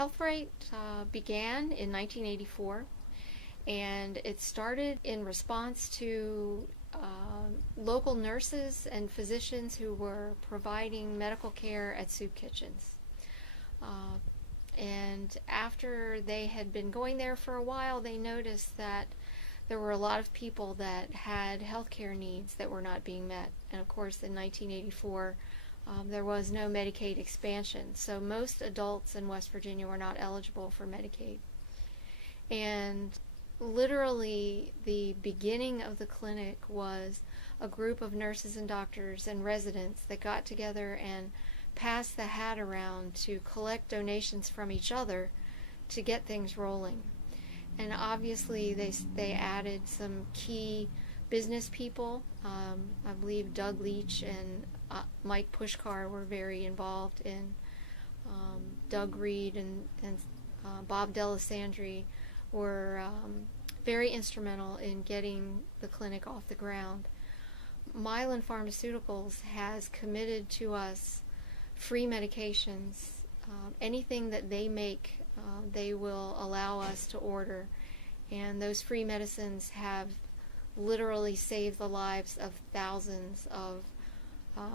HealthRight began in 1984, and it started in response to local nurses and physicians who were providing medical care at soup kitchens. And after they had been going there for a while, they noticed that there were a lot of people that had healthcare needs that were not being met. And of course, in 1984, there was no Medicaid expansion, so most adults in West Virginia were not eligible for Medicaid. And literally, the beginning of the clinic was a group of nurses and doctors and residents that got together and passed the hat around to collect donations from each other to get things rolling. And obviously, they added some key business people. I believe Doug Leach and Mike Pushkar were very involved in. Doug Reed and Bob Delisandri were very instrumental in getting the clinic off the ground. Mylan Pharmaceuticals has committed to us free medications. Anything that they make, they will allow us to order. And those free medicines have literally saved the lives of thousands of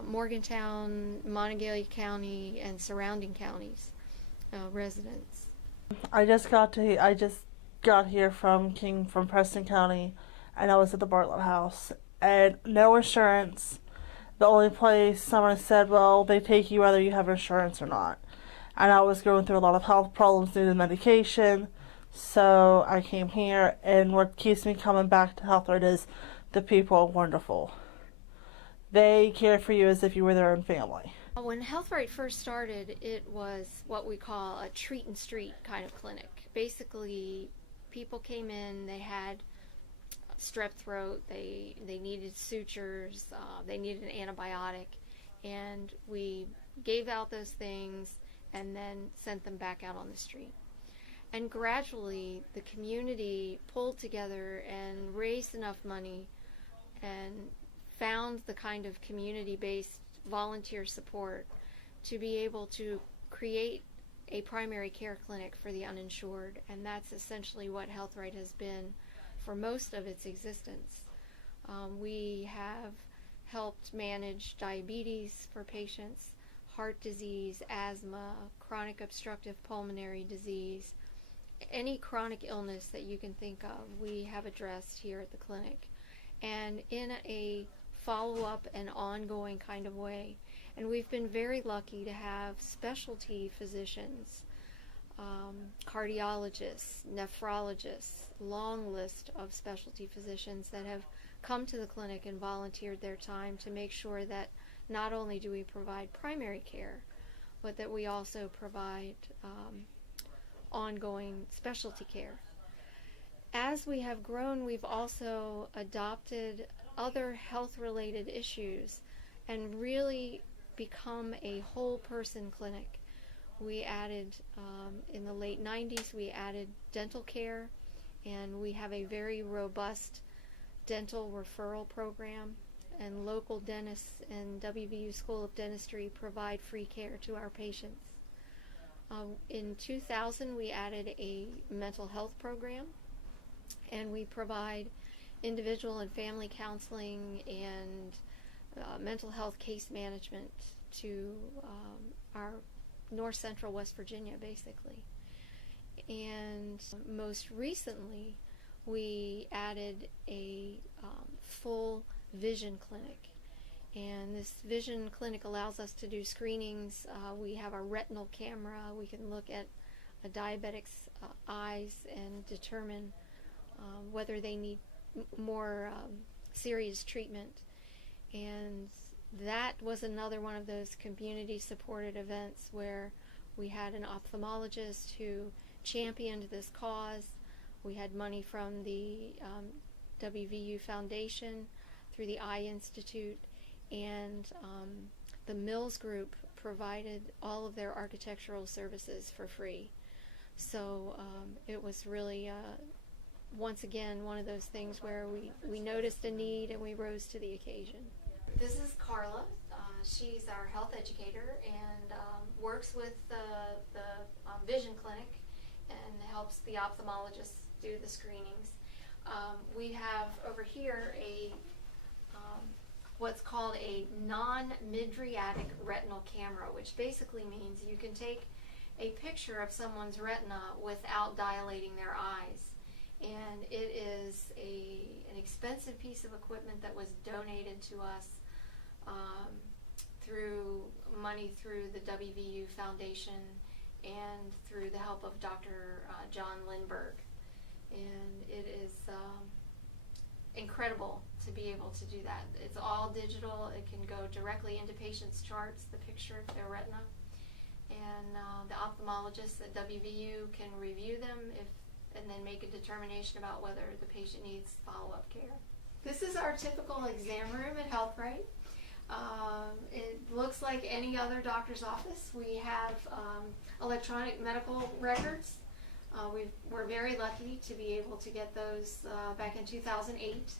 Morgantown, Montague County, and surrounding counties residents. I just got here from Preston County, and I was at the Bartlett House, and no insurance. The only place someone said, well, they take you whether you have insurance or not. And I was going through a lot of health problems due to medication, so I came here, and what keeps me coming back to HealthRight is the people are wonderful. They care for you as if you were their own family. When HealthRight first started, it was what we call a treat and street kind of clinic. Basically, people came in, they had strep throat, they needed sutures, they needed an antibiotic, and we gave out those things and then sent them back out on the street. And gradually, the community pulled together and raised enough money and found the kind of community-based volunteer support to be able to create a primary care clinic for the uninsured, and that's essentially what HealthRight has been for most of its existence. We have helped manage diabetes for patients, heart disease, asthma, chronic obstructive pulmonary disease, any chronic illness that you can think of, we have addressed here at the clinic, and in a follow-up and ongoing kind of way. And we've been very lucky to have specialty physicians, cardiologists, nephrologists, long list of specialty physicians that have come to the clinic and volunteered their time to make sure that not only do we provide primary care, but that we also provide ongoing specialty care. As we have grown, we've also adopted other health-related issues and really become a whole person clinic. We added, in the late 90s, we added dental care, and we have a very robust dental referral program, and local dentists and WVU School of Dentistry provide free care to our patients. In 2000, we added a mental health program, and we provide individual and family counseling and mental health case management to our north central West Virginia, basically. And most recently, we added a full vision clinic. And this vision clinic allows us to do screenings. We have a retinal camera. We can look at a diabetic's eyes and determine whether they need more serious treatment. And that was another one of those community-supported events where we had an ophthalmologist who championed this cause. We had money from the WVU Foundation through the Eye Institute, and the Mills Group provided all of their architectural services for free. So it was really, once again, one of those things where we noticed a need and we rose to the occasion. This is Carla. She's our health educator and works with the vision clinic and helps the ophthalmologists do the screenings. We have over here a what's called a non-midriatic retinal camera, which basically means you can take a picture of someone's retina without dilating their eyes. And it is an expensive piece of equipment that was donated to us through money through the WVU Foundation and through the help of Dr. John Lindbergh. And it is incredible to be able to do that. It's all digital. It can go directly into patients' charts, the picture of their retina. And the ophthalmologists at WVU can review them and then make a determination about whether the patient needs follow-up care. This is our typical exam room at HealthRight. It looks like any other doctor's office. We have electronic medical records. We're very lucky to be able to get those back in 2008.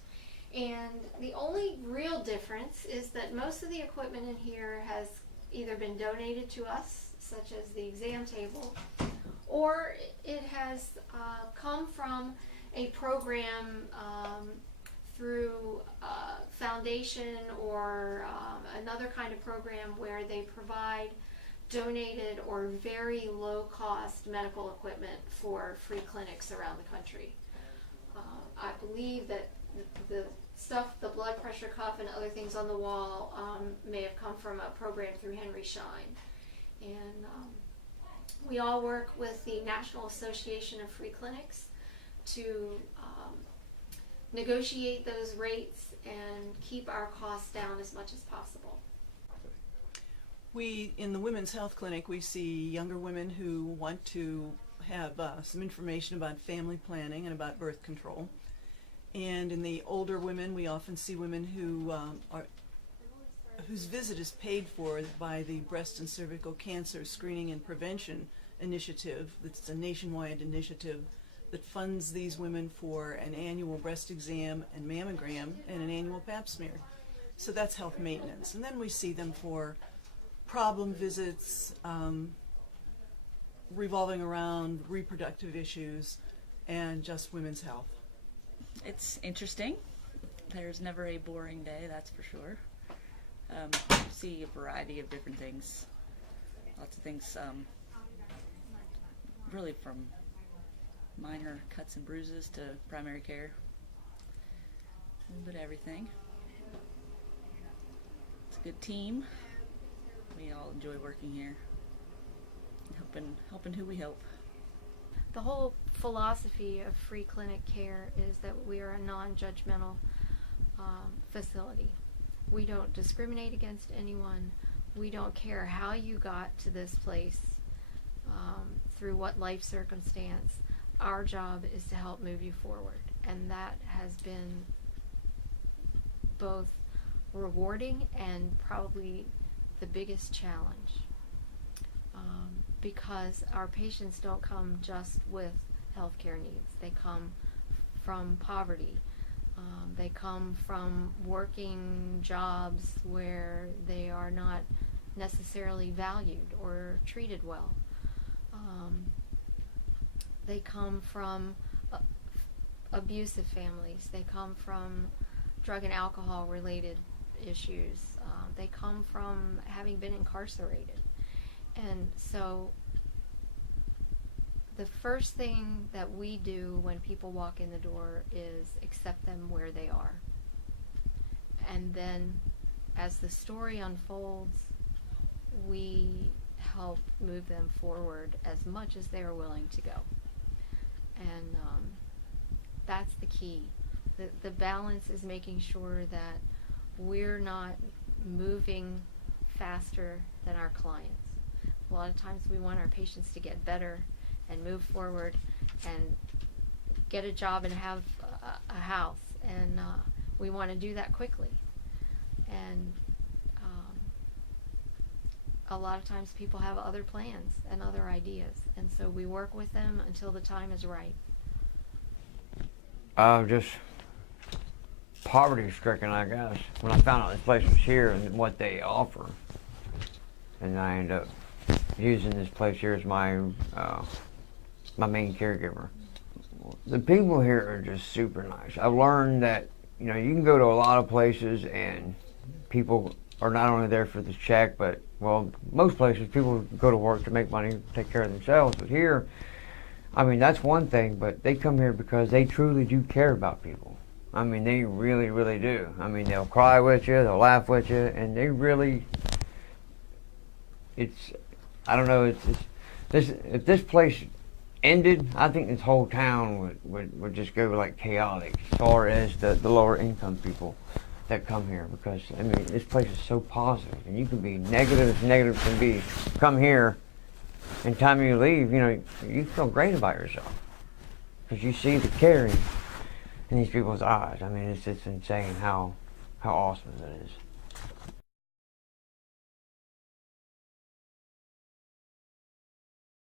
And the only real difference is that most of the equipment in here has either been donated to us, such as the exam table, or it has come from a program through a foundation or another kind of program where they provide donated or very low-cost medical equipment for free clinics around the country. I believe that the stuff, the blood pressure cuff and other things on the wall may have come from a program through Henry Schein. And we all work with the National Association of Free Clinics to negotiate those rates and keep our costs down as much as possible. We, in the Women's Health Clinic, we see younger women who want to have some information about family planning and about birth control. And in the older women, we often see women who whose visit is paid for by the Breast and Cervical Cancer Screening and Prevention Initiative. It's a nationwide initiative that funds these women for an annual breast exam and mammogram and an annual pap smear. So that's health maintenance. And then we see them for problem visits revolving around reproductive issues and just women's health. It's interesting. There's never a boring day, that's for sure. See a variety of different things. Lots of things, really from minor cuts and bruises to primary care. A little bit of everything. It's a good team. We all enjoy working here. Helping who we help. The whole philosophy of free clinic care is that we are a non-judgmental facility. We don't discriminate against anyone. We don't care how you got to this place, through what life circumstance. Our job is to help move you forward, and that has been both rewarding and probably the biggest challenge, because our patients don't come just with healthcare needs. They come from poverty. They come from working jobs where they are not necessarily valued or treated well. They come from abusive families. They come from drug and alcohol related issues. They come from having been incarcerated. And so the first thing that we do when people walk in the door is accept them where they are. And then as the story unfolds, we help move them forward as much as they are willing to go. And that's the key. The balance is making sure that we're not moving faster than our clients. A lot of times we want our patients to get better and move forward and get a job and have a house, and we want to do that quickly. And a lot of times people have other plans and other ideas, and so we work with them until the time is right. Just poverty stricken, I guess, when I found out this place was here and what they offer. And I ended up using this place here as my my main caregiver. The people here are just super nice. I've learned that, you know, you can go to a lot of places and people are not only there for the check, but, well, most places people go to work to make money, take care of themselves. But here, I mean, that's one thing, but they come here because they truly do care about people. I mean, they really, really do. I mean, they'll cry with you, they'll laugh with you, and they really, I don't know, if this place ended, I think this whole town would just go like chaotic as far as the lower income people that come here, because I mean this place is so positive, and you can be negative as negative can be. Come here, and time you leave, you know, you feel great about yourself because you see the caring in these people's eyes. I mean, it's insane how awesome it is.